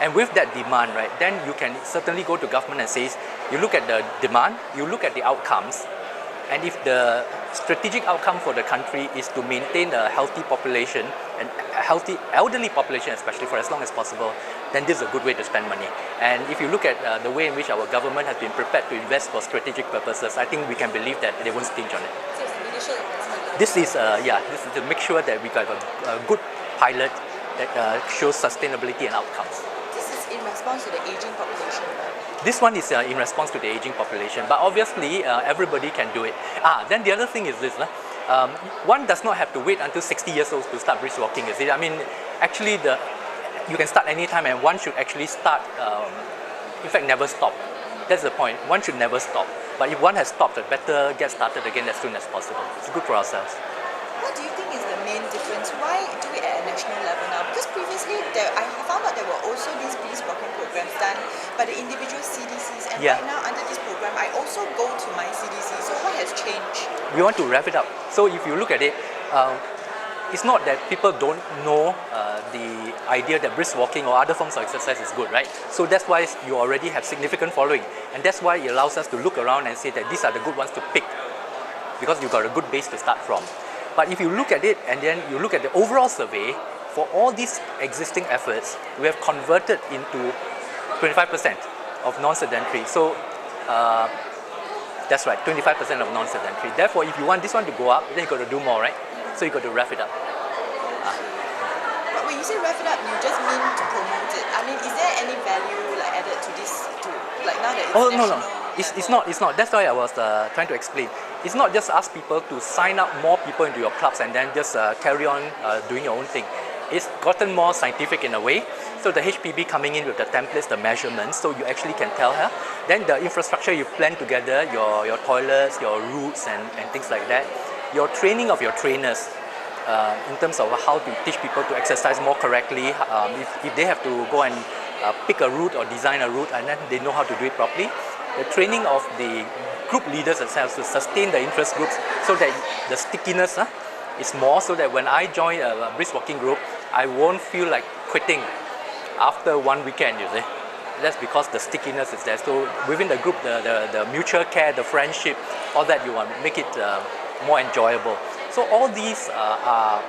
And with that demand, right, then you can certainly go to government and say, you look at the demand, you look at the outcomes, and if the strategic outcome for the country is to maintain a healthy population, and a healthy elderly population especially, for as long as possible, then this is a good way to spend money. And if you look at the way in which our government has been prepared to invest for strategic purposes, I think we can believe that they won't stinge on it. So it's initial investment. This is to make sure that we got a good pilot that shows sustainability and outcomes. This is in response to the aging population, right? This one is in response to the aging population, but obviously everybody can do it. Then the other thing is this. One does not have to wait until 60 years old to start brisk walking, is it? I mean, actually you can start anytime, and one should actually start, in fact, never stop. That's the point. One should never stop. But if one has stopped, better get started again as soon as possible. It's good for ourselves. What do you think is the main difference? Why do it at a national level now? Because previously I found out there were also these brisk walking programs done by the individual CDCs, and right now under this program I also go to my CDC. So what has changed? We want to wrap it up. So if you look at it, it's not that people don't know the idea that brisk walking or other forms of exercise is good, right? So that's why you already have significant following, and that's why it allows us to look around and say that these are the good ones to pick, because you've got a good base to start from. But if you look at it and then you look at the overall survey, for all these existing efforts, we have converted into 25% of non-sedentary. So that's right, 25% of non-sedentary. Therefore, if you want this one to go up, then you've got to do more, right? So you've got to wrap it up. But when you say wrap it up, you just mean to promote it. I mean, is there any value like added to this, now that it's national? No. It's not. That's why I was trying to explain. It's not just ask people to sign up more people into your clubs and then just carry on doing your own thing. It's gotten more scientific in a way. So the HPB coming in with the templates, the measurements, so you actually can tell her. Then the infrastructure you plan together, your toilets, your routes and things like that. Your training of your trainers in terms of how to teach people to exercise more correctly. If they have to go and pick a route or design a route and then they know how to do it properly. The training of the group leaders themselves to sustain the interest groups so that the stickiness is more, so that when I join a brisk walking group, I won't feel like quitting after one weekend, you see. That's because the stickiness is there. So within the group, the mutual care, the friendship, all that you want, make it more enjoyable. So all these are,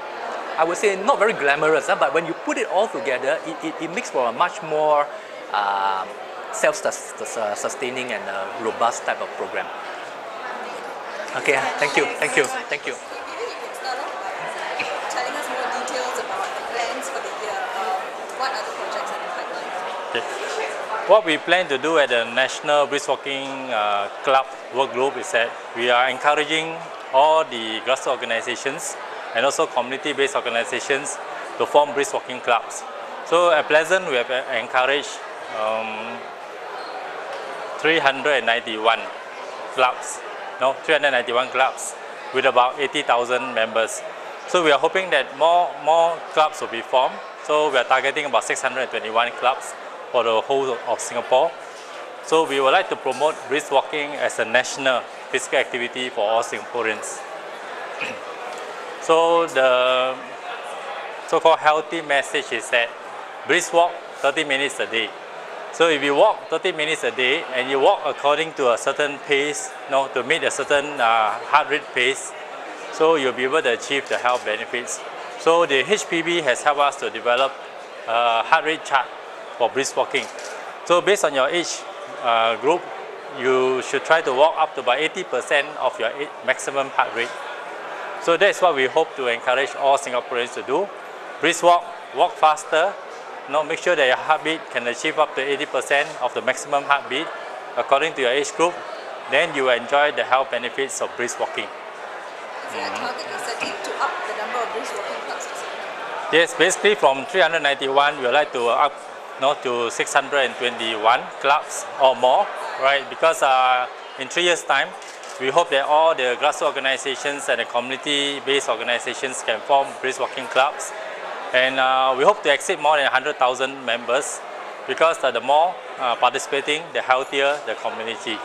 I would say, not very glamorous, but when you put it all together, it makes for a much more self-sustaining and robust type of program. Okay, thank you. Maybe you can start off by telling us more details about the plans for the year. What other projects are in the pipeline? Okay. What we plan to do at the National Brisk Walking Club work group is that we are encouraging all the grassroots organizations and also community-based organizations to form brisk walking clubs. So at Pleasant, we have encouraged 391 clubs, 391 clubs with about 80,000 members. So we are hoping that more clubs will be formed. So we are targeting about 621 clubs for the whole of Singapore. So we would like to promote brisk walking as a national physical activity for all Singaporeans. So the so-called healthy message is that brisk walk 30 minutes a day. So if you walk 30 minutes a day and you walk according to a certain pace, to meet a certain heart rate pace, so you'll be able to achieve the health benefits. So the HPB has helped us to develop a heart rate chart for brisk walking. So based on your age group, you should try to walk up to about 80% of your maximum heart rate. So that's what we hope to encourage all Singaporeans to do. Brisk walk, walk faster. Make sure that your heartbeat can achieve up to 80% of the maximum heartbeat according to your age group. Then you will enjoy the health benefits of brisk walking. Is there a target you're setting to up the number of brisk walking clubs? Yes, basically from 391, we would like to up to 621 clubs or more, right? Because in 3 years' time, we hope that all the grassroots organizations and the community-based organizations can form brisk walking clubs. And we hope to exceed more than 100,000 members, because the more participating, the healthier the community.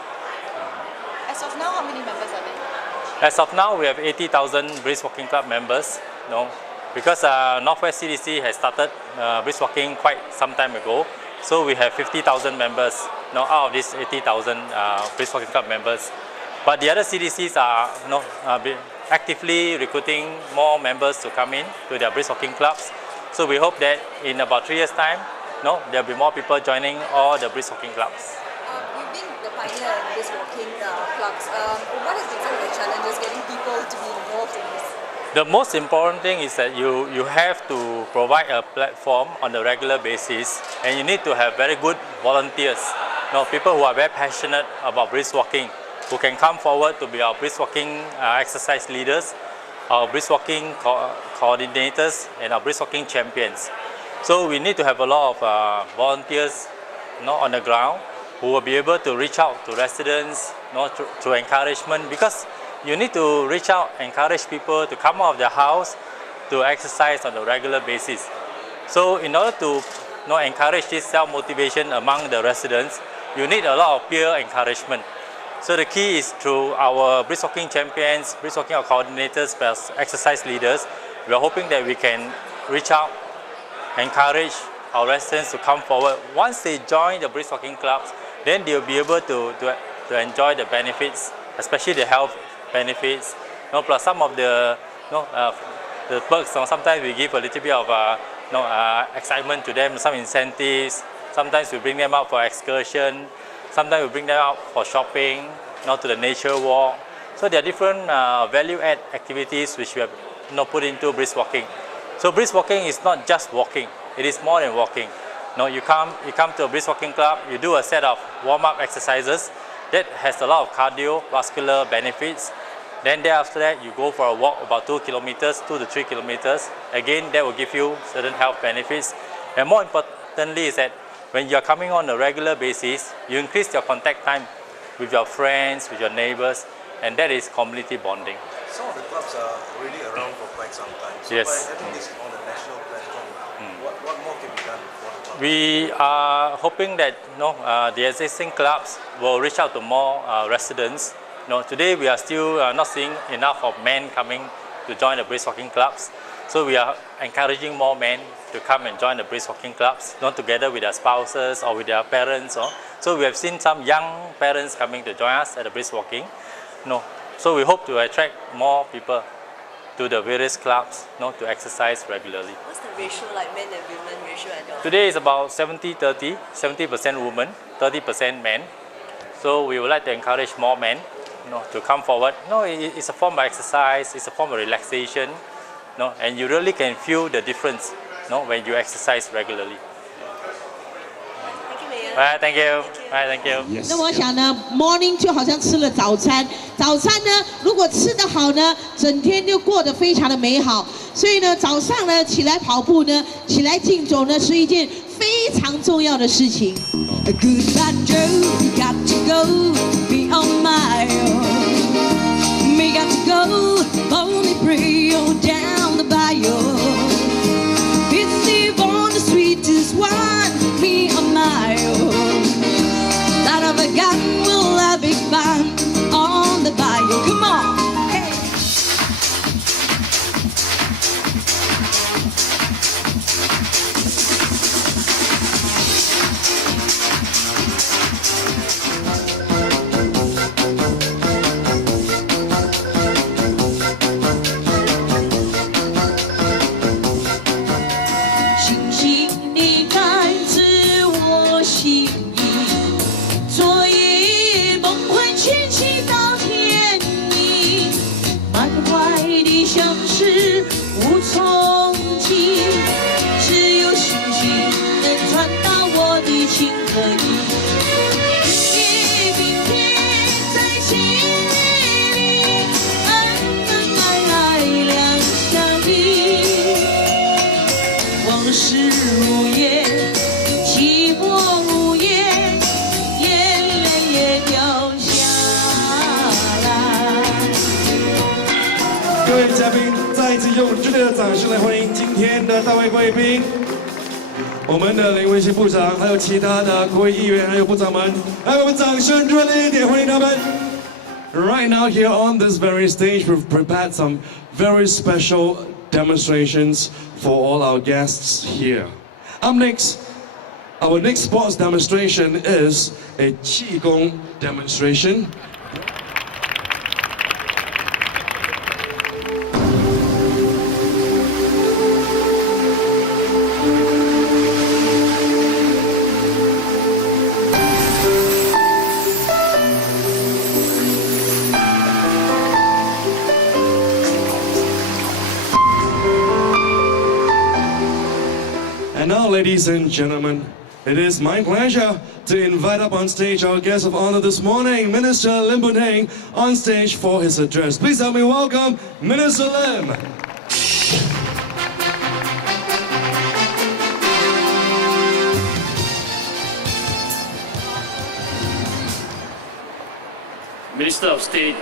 As of now, how many members are there? As of now, we have 80,000 brisk walking club members. Because Northwest CDC has started brisk walking quite some time ago. So we have 50,000 members, out of these 80,000 Brisk Walking Club members. But the other CDCs are actively recruiting more members to come in to their Brisk Walking clubs. So we hope that in about 3 years' time, there'll be more people joining all the Brisk Walking clubs. You've been the pioneer in Brisk Walking clubs. What has been some of the challenges getting people to be involved in this? The most important thing is that you have to provide a platform on a regular basis, and you need to have very good volunteers, people who are very passionate about brisk walking, who can come forward to be our brisk walking exercise leaders, our brisk walking coordinators, and our brisk walking champions. So we need to have a lot of volunteers on the ground who will be able to reach out to residents through encouragement, because you need to reach out, encourage people to come out of their house to exercise on a regular basis. So in order to encourage this self-motivation among the residents, you need a lot of peer encouragement. So the key is through our brisk walking champions, brisk walking coordinators, plus exercise leaders. We are hoping that we can reach out, encourage our residents to come forward. Once they join the brisk walking clubs, then they'll be able to enjoy the benefits, especially the health benefits, plus some of the perks. Sometimes we give a little bit of excitement to them, some incentives. Sometimes we bring them out for excursion. Sometimes we bring them out for shopping, to the nature walk. So there are different value-add activities which we have put into brisk walking. So brisk walking is not just walking; it is more than walking. You come to a brisk walking club, you do a set of warm-up exercises that has a lot of cardiovascular benefits. Then thereafter that, you go for a walk about 2 kilometers, 2 to 3 kilometers. Again, that will give you certain health benefits. And more importantly is that when you are coming on a regular basis, you increase your contact time with your friends, with your neighbors, and that is community bonding. Some of the clubs are really around for quite some time. So Yes. by having this on a national platform, what more can be done for the club? We are hoping that the existing clubs will reach out to more residents. Today we are still not seeing enough of men coming to join the brisk walking clubs. So we are encouraging more men to come and join the brisk walking clubs, together with their spouses or with their parents. So we have seen some young parents coming to join us at the brisk walking. So we hope to attract more people to the various clubs, to exercise regularly. What's the ratio, like men and women ratio at your? Today is about 70-30, 70% women, 30% men. So we would like to encourage more men, to come forward. It's a form of exercise, it's a form of relaxation, and you really can feel the difference, when you exercise regularly. Thank you, Mayor. Right, thank you. Right, thank you. 那我想呢 ，morning 就好像吃了早餐，早餐呢如果吃得好呢，整天就过得非常的美好。所以呢，早上呢起来跑步呢，起来竞走呢，是一件非常重要的事情。Goodbye Joe, got to go, be on my own. Me got to go, only pray down the bayou. It's the one, the sweetest one, me on my own. Son of a gun, will I be fun on the bayou? Come on. Hey. 星星你来自我心意，昨夜梦幻牵起到天明，满怀的相思无从记，只有星星能传达我的情和意。明天在心里，恩爱两相依。往事如烟，寂寞如烟，眼泪也掉下来。各位嘉宾，再一次用热烈的掌声来欢迎今天的大会贵宾，我们的林文熙部长，还有其他的国会议员，还有部长们，来，我们掌声热烈一点欢迎他们。Right now, here on this very stage, we've prepared some very special demonstrations for all our guests here. Up next, Our next sports demonstration is a Qigong demonstration. And now, ladies and gentlemen, it is my pleasure to invite up on stage our guest of honor this morning, Minister Lim Boon Heng, on stage for his address. Please help me welcome Minister Lim. Minister of State,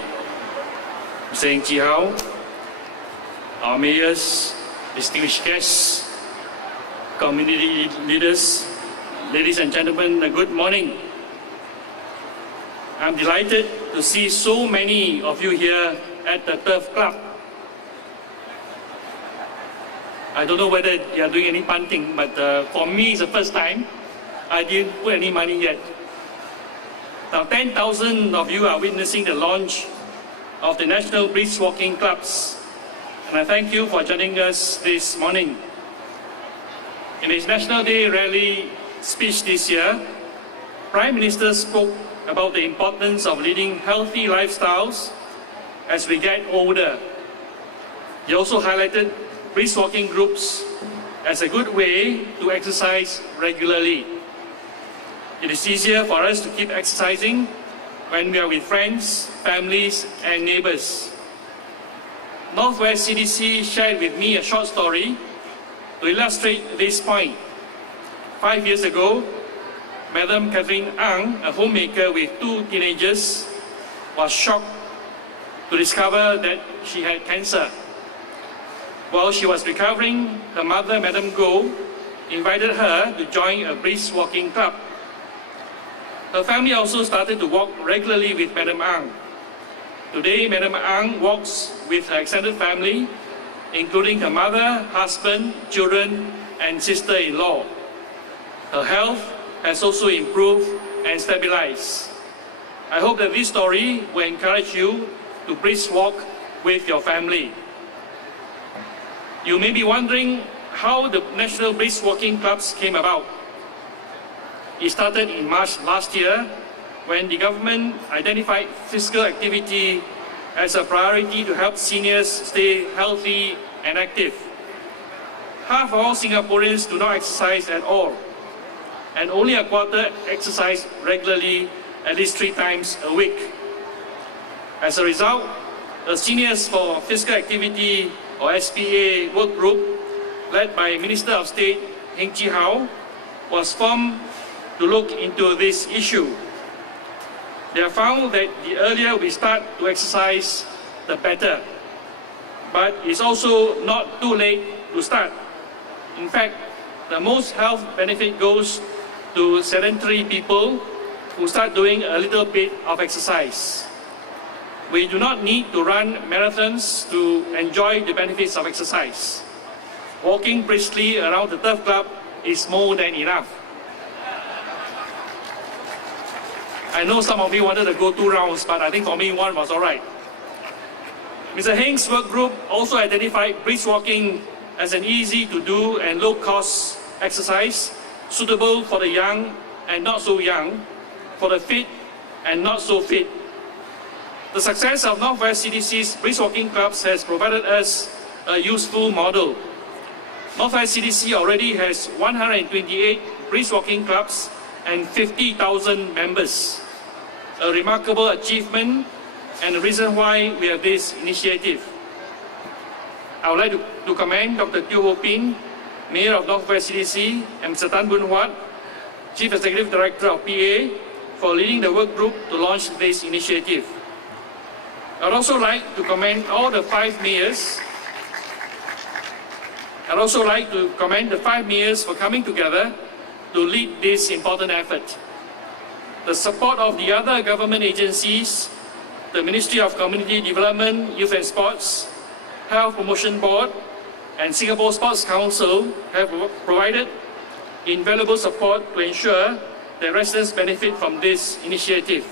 Mr. Heng Chee Hao, our mayors, distinguished guests, community leaders, ladies and gentlemen, good morning. I'm delighted to see so many of you here at the Turf Club. I don't know whether you are doing any punting, but for me it's the first time. I didn't put any money yet. Now 10,000 of you are witnessing the launch of the National Brisk Walking clubs, and I thank you for joining us this morning. In his National Day rally speech this year, Prime Minister spoke about the importance of leading healthy lifestyles as we get older. He also highlighted brisk walking groups as a good way to exercise regularly. It is easier for us to keep exercising when we are with friends, families, and neighbors. Northwest CDC shared with me a short story to illustrate this point. 5 years ago, Madam Catherine Ang, a homemaker with 2 teenagers, was shocked to discover that she had cancer. While she was recovering, her mother, Madam Goh, invited her to join a brisk walking club. Her family also started to walk regularly with Madam Ang. Today, Madam Ang walks with her extended family, including her mother, husband, children, and sister-in-law. Her health has also improved and stabilized. I hope that this story will encourage you to brisk walk with your family. You may be wondering how the National Brisk Walking Clubs came about. It started in March last year when the government identified physical activity as a priority to help seniors stay healthy and active. Half of all Singaporeans do not exercise at all, and only a quarter exercise regularly at least 3 times a week. As a result, the Seniors for Physical Activity or SPA work group, led by Minister of State Heng Chee Hao, was formed to look into this issue. They have found that the earlier we start to exercise, the better. But it's also not too late to start. In fact, the most health benefit goes to sedentary people who start doing a little bit of exercise. We do not need to run marathons to enjoy the benefits of exercise. Walking briskly around the Turf Club is more than enough. I know some of you wanted to go 2 rounds, but I think for me 1 was all right. Mr. Heng's work group also identified brisk walking as an easy to do and low cost exercise suitable for the young and not so young, for the fit and not so fit. The success of Northwest CDC's brisk walking clubs has provided us a useful model. Northwest CDC already has 128 brisk walking clubs and 50,000 members. A remarkable achievement and the reason why we have this initiative. I would like to commend Dr. Teo Ho Pin, Mayor of Northwest CDC, and Mr. Tan Boon Huat, Chief Executive Director of PA, for leading the work group to launch this initiative. I would also like to commend all the 5 mayors. I'd also like to commend the 5 mayors for coming together to lead this important effort. The support of the other government agencies, the Ministry of Community Development, Youth and Sports, Health Promotion Board, and Singapore Sports Council have provided invaluable support to ensure that residents benefit from this initiative.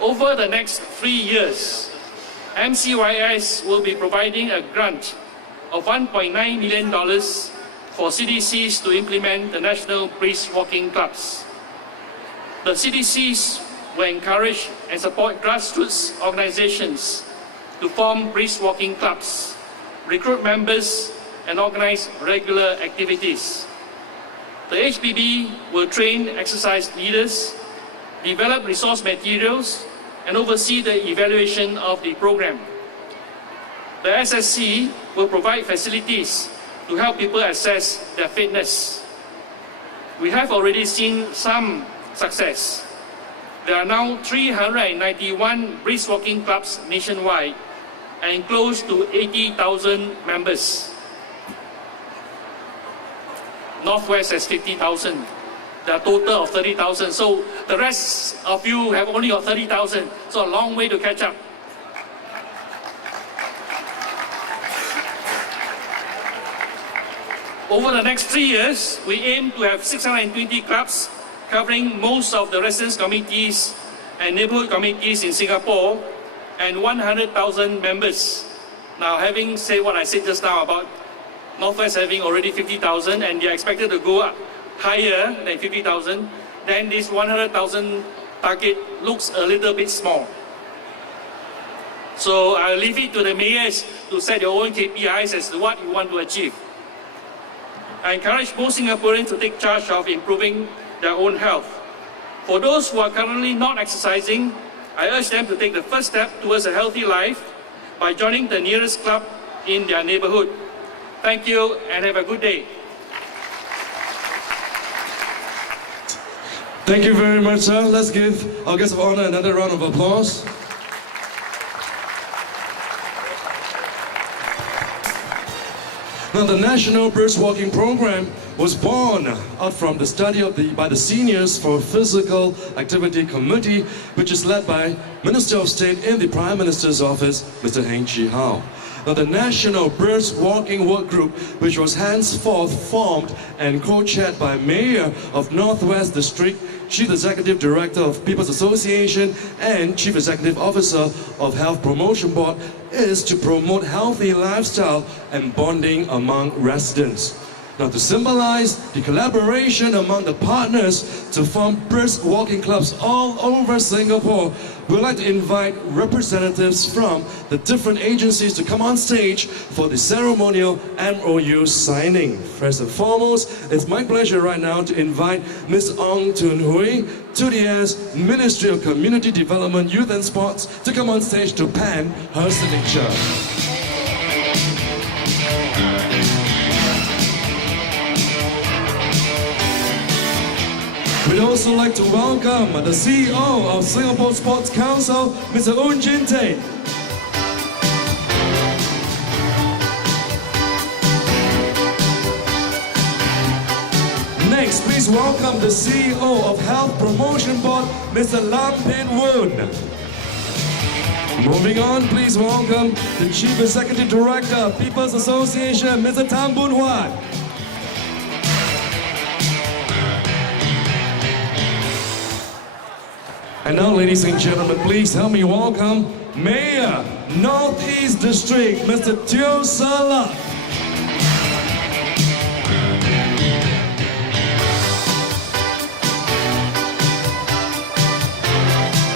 Over the next 3 years, MCYS will be providing a grant of $1.9 million for CDCs to implement the National Brisk Walking Clubs. The CDCs will encourage and support grassroots organizations to form brisk walking clubs, recruit members, and organize regular activities. The HBB will train exercise leaders, develop resource materials, and oversee the evaluation of the program. The SSC will provide facilities to help people assess their fitness. We have already seen some success. There are now 391 brisk walking clubs nationwide and close to 80,000 members. Northwest has 50,000. There are a total of 30,000. So the rest of you have only got 30,000. So a long way to catch up. Over the next 3 years, we aim to have 620 clubs covering most of the residence communities and neighborhood communities in Singapore and 100,000 members. Now, having said what I said just now about Northwest having already 50,000 and they are expected to go up higher than 50,000, then this 100,000 target looks a little bit small. So I'll leave it to the mayors to set your own KPIs as to what you want to achieve. I encourage most Singaporeans to take charge of improving their own health. For those who are currently not exercising, I urge them to take the first step towards a healthy life by joining the nearest club in their neighborhood. Thank you and have a good day. Thank you very much, sir. Let's give our guest of honor another round of applause. Now, the National Brisk Walking Program was born out from the study by the Seniors for Physical Activity Committee, which is led by Minister of State in the Prime Minister's Office, Mr. Heng Chee-hao. Now, the National Brisk Walking Work Group, which was henceforth formed and co-chaired by Mayor of Northwest District, Chief Executive Director of People's Association, and Chief Executive Officer of Health Promotion Board, is to promote healthy lifestyle and bonding among residents. Now, to symbolize the collaboration among the partners to form brisk walking clubs all over Singapore, we'd like to invite representatives from the different agencies to come on stage for the ceremonial MOU signing. First and foremost, it's my pleasure right now to invite Ms. Ong Tun Hui, 2DS Ministry of Community Development, Youth and Sports, to come on stage to pen her signature. We'd also like to welcome the CEO of Singapore Sports Council, Mr. Oon Jin Tae. Next, please welcome the CEO of Health Promotion Board, Mr. Lam Pin Woon. Moving on, please welcome the Chief Executive Director of People's Association, Mr. Tam Boon Hwan. And now, ladies and gentlemen, please help me welcome Mayor, Northeast District, Mr. Teo Salak.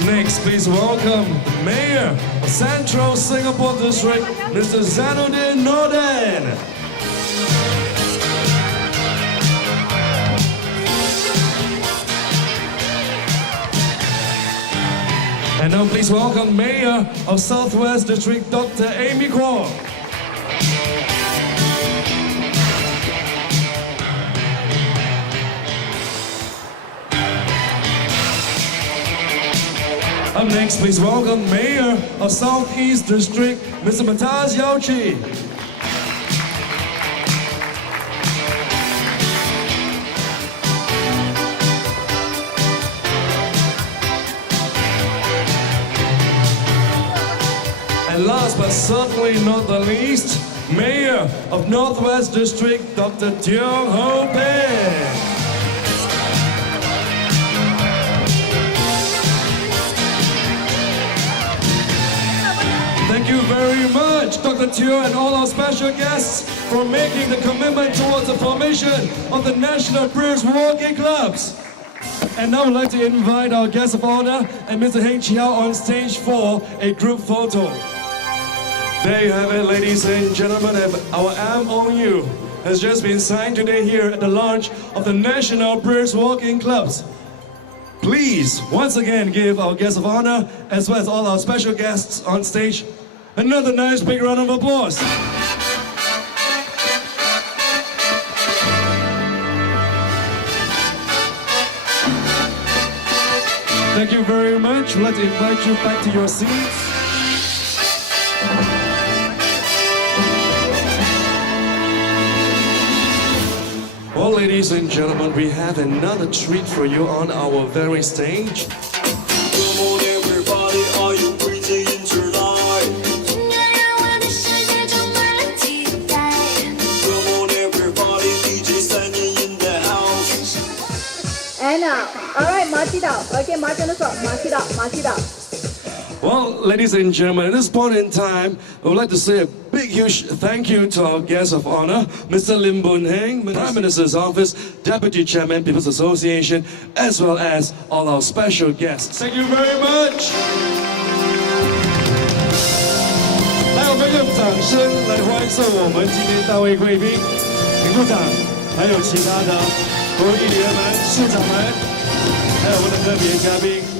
Next, please welcome the Mayor of Central Singapore District, Mr. Zainuddin Nordin. And now please welcome Mayor of Southwest District, Dr. Amy Kwok. Up next, please welcome Mayor of Southeast District, Mr. Matthias Yao Chi. And last but certainly not the least, Mayor of Northwest District, Dr. Tiong Ho Pei. Thank you very much, Dr. Teo and all our special guests for making the commitment towards the formation of the National Brisk Walking Clubs. And now I'd like to invite our guest of honor and Mr. Heng Chiao on stage for a group photo. There you have it, ladies and gentlemen. Our MOU has just been signed today here at the launch of the National Brisk Walking Clubs. Please, once again, give our guest of honor, as well as all our special guests on stage, another nice big round of applause. Thank you very much. I'd like to invite you back to your seats. Well, ladies and gentlemen, we have another treat for you on our very stage. Come on everybody, are you breathing in tonight? Come on everybody, DJ standing in the house. Anna, alright, 马知道 ，OK， 马真的说，马知道，马知道。 Well, ladies and gentlemen, at this point in time, I would like to say a big, huge thank you to our guest of honor, Mr. Lim Boon Heng, Prime Minister's Office, Deputy Chairman, People's Association, as well as all our special guests. Thank you very much. 来，我们用掌声来欢送我们今天大位贵宾、评部长，还有其他的国会议员们、市长们，还有我们的特别嘉宾。